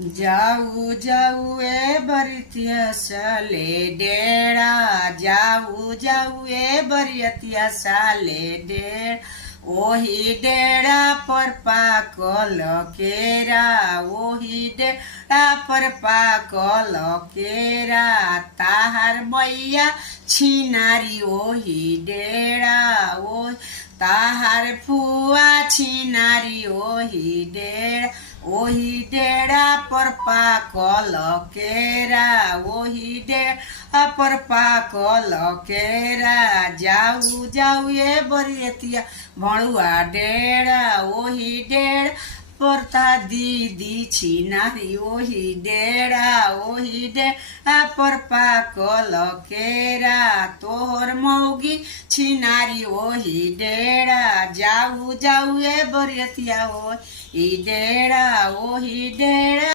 जाऊ जाऊ ए बरितिया साले डेरा, जाऊ जाऊ ए बरितिया साले डेरा, ओही डेरा पर पाकल केरा, ओही डेरा पर पाकल केरा, ताहार मैया छिनारी ओही डेरा, ओ ताहार फुआ छिनारी ओही डेरा, ओही डेरा पर पाकल केरा, ओही डेरा पर पाकल केरा, जाऊ जाऊ ए बरियतिया भणुआ डेरा, ओही डेरा परता दीदी छिनारी ओही डेरा, ओही डेरा पर पाकल केरा, तोहर मौगी छिनारी ओही डेरा, जाऊ जाऊ ए बरियतिया ओही डेरा, ओही डेरा।